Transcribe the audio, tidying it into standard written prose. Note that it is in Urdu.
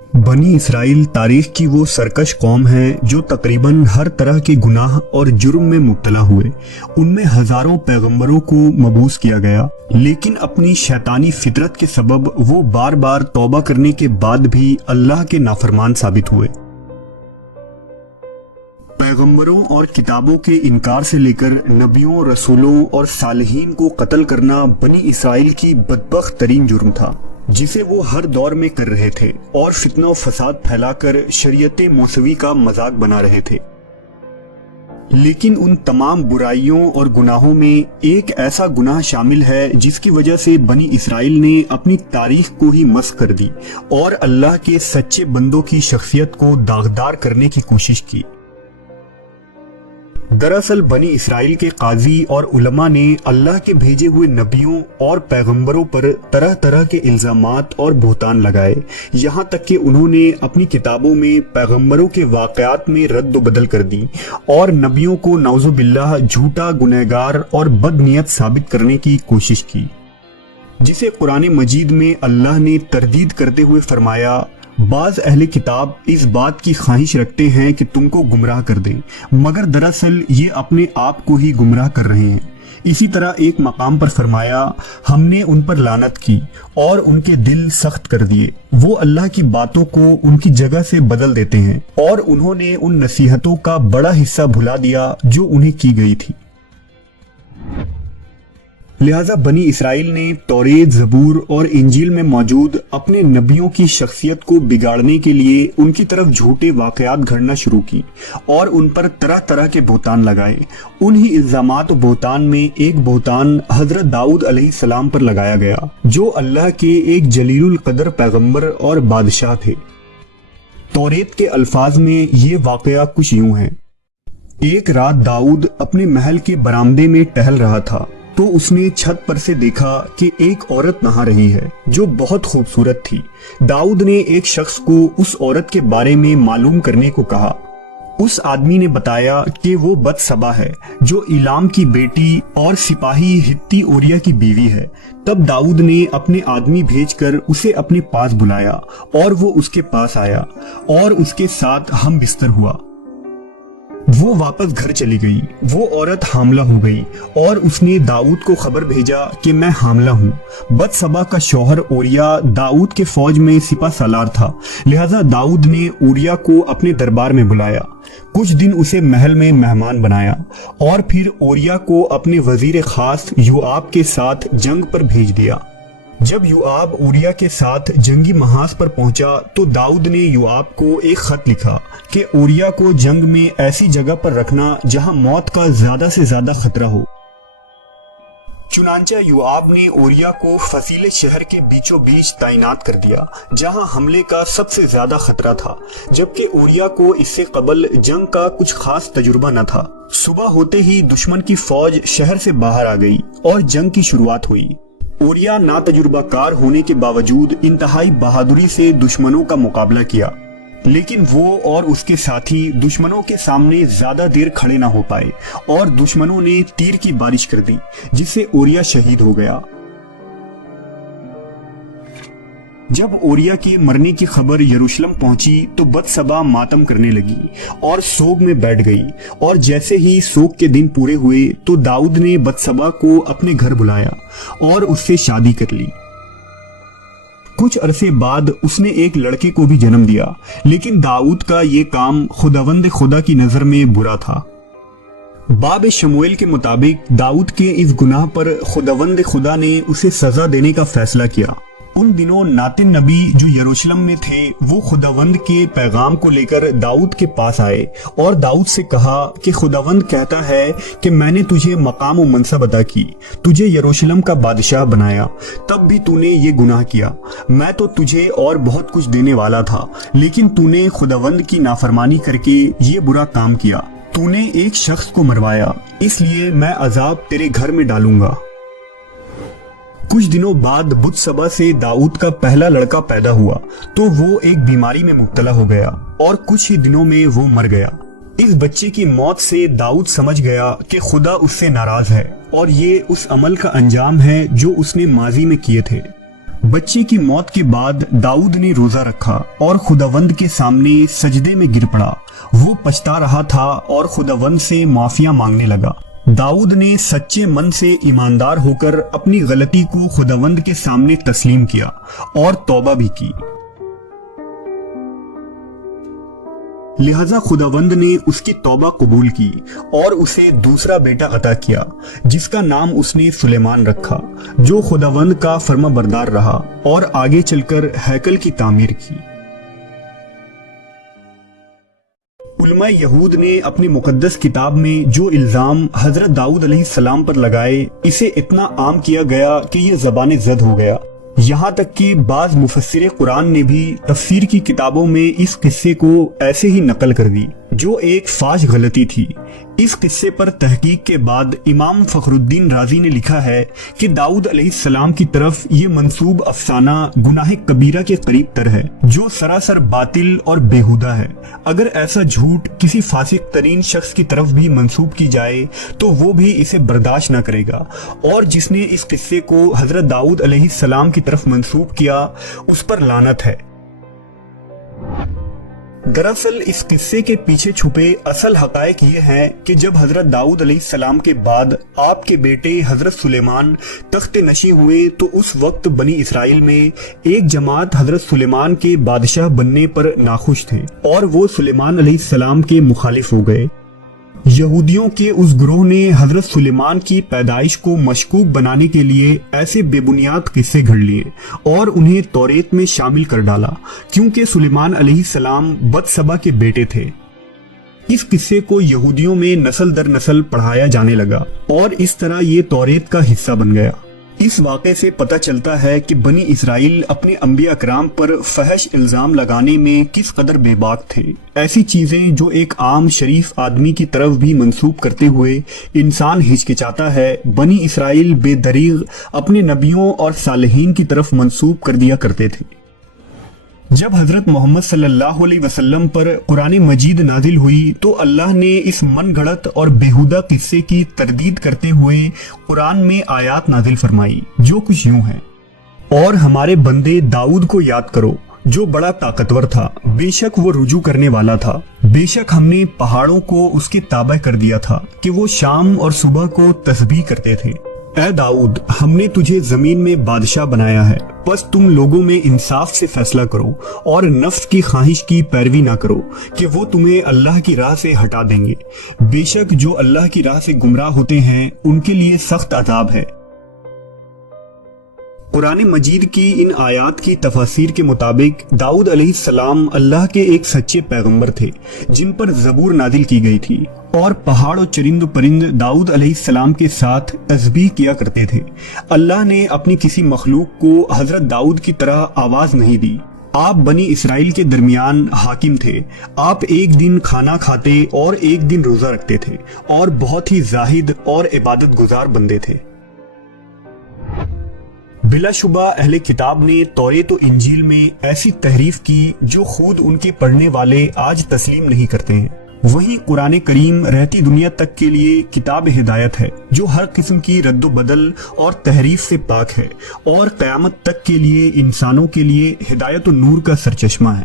بنی اسرائیل تاریخ کی وہ سرکش قوم ہے جو تقریباً ہر طرح کے گناہ اور جرم میں مبتلا ہوئے۔ ان میں ہزاروں پیغمبروں کو مبعوث کیا گیا، لیکن اپنی شیطانی فطرت کے سبب وہ بار بار توبہ کرنے کے بعد بھی اللہ کے نافرمان ثابت ہوئے۔ پیغمبروں اور کتابوں کے انکار سے لے کر نبیوں، رسولوں اور صالحین کو قتل کرنا بنی اسرائیل کی بدبخت ترین جرم تھا، جسے وہ ہر دور میں کر رہے تھے اور فتنہ و فساد پھیلا کر شریعت موسوی کا مذاق بنا رہے تھے۔ لیکن ان تمام برائیوں اور گناہوں میں ایک ایسا گناہ شامل ہے جس کی وجہ سے بنی اسرائیل نے اپنی تاریخ کو ہی مسخ کر دی اور اللہ کے سچے بندوں کی شخصیت کو داغدار کرنے کی کوشش کی۔ دراصل بنی اسرائیل کے قاضی اور علماء نے اللہ کے بھیجے ہوئے نبیوں اور پیغمبروں پر طرح طرح کے الزامات اور بہتان لگائے، یہاں تک کہ انہوں نے اپنی کتابوں میں پیغمبروں کے واقعات میں رد و بدل کر دی اور نبیوں کو نعوذ باللہ جھوٹا، گنہگار اور بد نیت ثابت کرنے کی کوشش کی، جسے قرآن مجید میں اللہ نے تردید کرتے ہوئے فرمایا، بعض اہل کتاب اس بات کی خواہش رکھتے ہیں کہ تم کو گمراہ کر دیں، مگر دراصل یہ اپنے آپ کو ہی گمراہ کر رہے ہیں۔ اسی طرح ایک مقام پر فرمایا، ہم نے ان پر لعنت کی اور ان کے دل سخت کر دیے، وہ اللہ کی باتوں کو ان کی جگہ سے بدل دیتے ہیں اور انہوں نے ان نصیحتوں کا بڑا حصہ بھلا دیا جو انہیں کی گئی تھی۔ لہٰذا بنی اسرائیل نے توریت، زبور اور انجیل میں موجود اپنے نبیوں کی شخصیت کو بگاڑنے کے لیے ان کی طرف جھوٹے واقعات گھڑنا شروع کی اور ان پر طرح طرح کے بہتان لگائے۔ انہی الزامات و بہتان میں ایک بہتان حضرت داؤد علیہ السلام پر لگایا گیا، جو اللہ کے ایک جلیل القدر پیغمبر اور بادشاہ تھے۔ توریت کے الفاظ میں یہ واقعہ کچھ یوں ہے: ایک رات داؤد اپنے محل کے برآمدے میں ٹہل رہا تھا تو اس نے چھت پر سے دیکھا کہ ایک عورت نہا رہی ہے جو بہت خوبصورت تھی۔ داؤد نے ایک شخص کو اس عورت کے بارے میں معلوم کرنے کو کہا۔ اس آدمی نے بتایا کہ وہ بتسبا ہے جو ایلام کی بیٹی اور سپاہی ہتی اوریا کی بیوی ہے۔ تب داؤد نے اپنے آدمی بھیج کر اسے اپنے پاس بلایا اور وہ اس کے پاس آیا اور اس کے ساتھ ہم بستر ہوا۔ وہ واپس گھر چلی گئی۔ وہ عورت حاملہ ہو گئی اور اس نے داؤد کو خبر بھیجا کہ میں حاملہ ہوں۔ بتسبا کا شوہر اوریا داؤد کے فوج میں سپہ سالار تھا، لہذا داؤد نے اوریا کو اپنے دربار میں بلایا، کچھ دن اسے محل میں مہمان بنایا اور پھر اوریا کو اپنے وزیر خاص یوآب کے ساتھ جنگ پر بھیج دیا۔ جب یوآب اوریا کے ساتھ جنگی محاذ پر پہنچا تو داؤد نے یوآب کو ایک خط لکھا کہ اوریا کو جنگ میں ایسی جگہ پر رکھنا جہاں موت کا زیادہ سے زیادہ خطرہ ہو۔ چنانچہ یوآب نے اوریا کو فصیل شہر کے بیچوں بیچ تعینات کر دیا جہاں حملے کا سب سے زیادہ خطرہ تھا، جبکہ اوریا کو اس سے قبل جنگ کا کچھ خاص تجربہ نہ تھا۔ صبح ہوتے ہی دشمن کی فوج شہر سے باہر آ گئی اور جنگ کی شروعات ہوئی۔ اوریا ناتجربہ کار ہونے کے باوجود انتہائی بہادری سے دشمنوں کا مقابلہ کیا، لیکن وہ اور اس کے ساتھی دشمنوں کے سامنے زیادہ دیر کھڑے نہ ہو پائے اور دشمنوں نے تیر کی بارش کر دی، جس سے اوریا شہید ہو گیا۔ جب اوریا کے مرنے کی خبر یروشلم پہنچی تو بتسبا ماتم کرنے لگی اور سوگ میں بیٹھ گئی، اور جیسے ہی سوگ کے دن پورے ہوئے تو داؤد نے بتسبا کو اپنے گھر بلایا اور اس سے شادی کر لی۔ کچھ عرصے بعد اس نے ایک لڑکے کو بھی جنم دیا، لیکن داؤد کا یہ کام خداوند خدا کی نظر میں برا تھا۔ باب شموئیل کے مطابق داؤد کے اس گناہ پر خداوند خدا نے اسے سزا دینے کا فیصلہ کیا۔ ان دنوں ناتن نبی جو یروشلم میں تھے وہ خداوند کے پیغام کو لے کر داؤد کے پاس آئے اور داؤد سے کہا کہ خداوند کہتا ہے کہ میں نے تجھے مقام و منصب عطا کی، تجھے یروشلم کا بادشاہ بنایا، تب بھی تو نے یہ گناہ کیا۔ میں تو تجھے اور بہت کچھ دینے والا تھا، لیکن تو نے خداوند کی نافرمانی کر کے یہ برا کام کیا۔ تو نے ایک شخص کو مروایا، اس لیے میں عذاب تیرے گھر میں ڈالوں گا۔ کچھ دنوں بعد بتسبا سے داؤد کا پہلا لڑکا پیدا ہوا تو وہ ایک بیماری میں مبتلا ہو گیا اور کچھ ہی دنوں میں وہ مر گیا۔ اس بچے کی موت سے داؤد سمجھ گیا کہ خدا اس سے ناراض ہے اور یہ اس عمل کا انجام ہے جو اس نے ماضی میں کیے تھے۔ بچے کی موت کے بعد داؤد نے روزہ رکھا اور خداوند کے سامنے سجدے میں گر پڑا۔ وہ پچھتا رہا تھا اور خداوند سے معافیا مانگنے لگا۔ داؤد نے سچے من سے ایماندار ہو کر اپنی غلطی کو خداوند کے سامنے تسلیم کیا اور توبہ بھی کی۔ لہذا خداوند نے اس کی توبہ قبول کی اور اسے دوسرا بیٹا عطا کیا، جس کا نام اس نے سلیمان رکھا، جو خداوند کا فرما بردار رہا اور آگے چل کر ہیکل کی تعمیر کی۔ علماء یہود نے اپنی مقدس کتاب میں جو الزام حضرت داؤد علیہ السلام پر لگائے، اسے اتنا عام کیا گیا کہ یہ زبان زد ہو گیا۔ یہاں تک کہ بعض مفسر قرآن نے بھی تفسیر کی کتابوں میں اس قصے کو ایسے ہی نقل کر دی، جو ایک فاش غلطی تھی۔ اس قصے پر تحقیق کے بعد امام فخر الدین رازی نے لکھا ہے کہ داؤد علیہ السلام کی طرف یہ منسوب افسانہ گناہ کبیرہ کے قریب تر ہے، جو سراسر باطل اور بیہودہ ہے۔ اگر ایسا جھوٹ کسی فاسق ترین شخص کی طرف بھی منسوب کی جائے تو وہ بھی اسے برداشت نہ کرے گا، اور جس نے اس قصے کو حضرت داؤد علیہ السلام کی طرف منسوب کیا اس پر لعنت ہے۔ دراصل اس قصے کے پیچھے چھپے اصل حقائق یہ ہیں کہ جب حضرت داؤد علیہ السلام کے بعد آپ کے بیٹے حضرت سلیمان تخت نشین ہوئے تو اس وقت بنی اسرائیل میں ایک جماعت حضرت سلیمان کے بادشاہ بننے پر ناخوش تھے اور وہ سلیمان علیہ السلام کے مخالف ہو گئے۔ یہودیوں کے اس گروہ نے حضرت سلیمان کی پیدائش کو مشکوک بنانے کے لیے ایسے بے بنیاد قصے گھڑ لیے اور انہیں توریت میں شامل کر ڈالا، کیونکہ سلیمان علیہ السلام بتسبا کے بیٹے تھے۔ اس قصے کو یہودیوں میں نسل در نسل پڑھایا جانے لگا اور اس طرح یہ توریت کا حصہ بن گیا۔ اس واقعے سے پتہ چلتا ہے کہ بنی اسرائیل اپنے انبیاء اکرام پر فحش الزام لگانے میں کس قدر بے باک تھے۔ ایسی چیزیں جو ایک عام شریف آدمی کی طرف بھی منسوب کرتے ہوئے انسان ہچکچاتا ہے، بنی اسرائیل بے دریغ اپنے نبیوں اور صالحین کی طرف منسوب کر دیا کرتے تھے۔ جب حضرت محمد صلی اللہ علیہ وسلم پر قرآن مجید نازل ہوئی تو اللہ نے اس من گھڑت اور بیہودہ قصے کی تردید کرتے ہوئے قرآن میں آیات نازل فرمائی، جو کچھ یوں ہیں: اور ہمارے بندے داؤد کو یاد کرو جو بڑا طاقتور تھا، بے شک وہ رجوع کرنے والا تھا۔ بے شک ہم نے پہاڑوں کو اس کے تابع کر دیا تھا کہ وہ شام اور صبح کو تسبیح کرتے تھے۔ اے داؤد، ہم نے تجھے زمین میں بادشاہ بنایا ہے، بس تم لوگوں میں انصاف سے فیصلہ کرو اور نفس کی خواہش کی پیروی نہ کرو کہ وہ تمہیں اللہ کی راہ سے ہٹا دیں گے۔ بے شک جو اللہ کی راہ سے گمراہ ہوتے ہیں ان کے لیے سخت عذاب ہے۔ قرآن مجید کی ان آیات کی تفاسیر کے مطابق داؤد علیہ السلام اللہ کے ایک سچے پیغمبر تھے جن پر زبور نازل کی گئی تھی، اور پہاڑ و چرند و پرند داؤد علیہ السلام کے ساتھ تسبیح کیا کرتے تھے۔ اللہ نے اپنی کسی مخلوق کو حضرت داؤد کی طرح آواز نہیں دی۔ آپ بنی اسرائیل کے درمیان حاکم تھے۔ آپ ایک دن کھانا کھاتے اور ایک دن روزہ رکھتے تھے اور بہت ہی زاہد اور عبادت گزار بندے تھے۔ بلا شبہ اہل کتاب نے توریت و انجیل میں ایسی تحریف کی جو خود ان کے پڑھنے والے آج تسلیم نہیں کرتے ہیں۔ وہیں قرآن کریم رہتی دنیا تک کے لیے کتاب ہدایت ہے جو ہر قسم کی رد و بدل اور تحریف سے پاک ہے اور قیامت تک کے لیے انسانوں کے لیے ہدایت و نور کا سرچشمہ ہے۔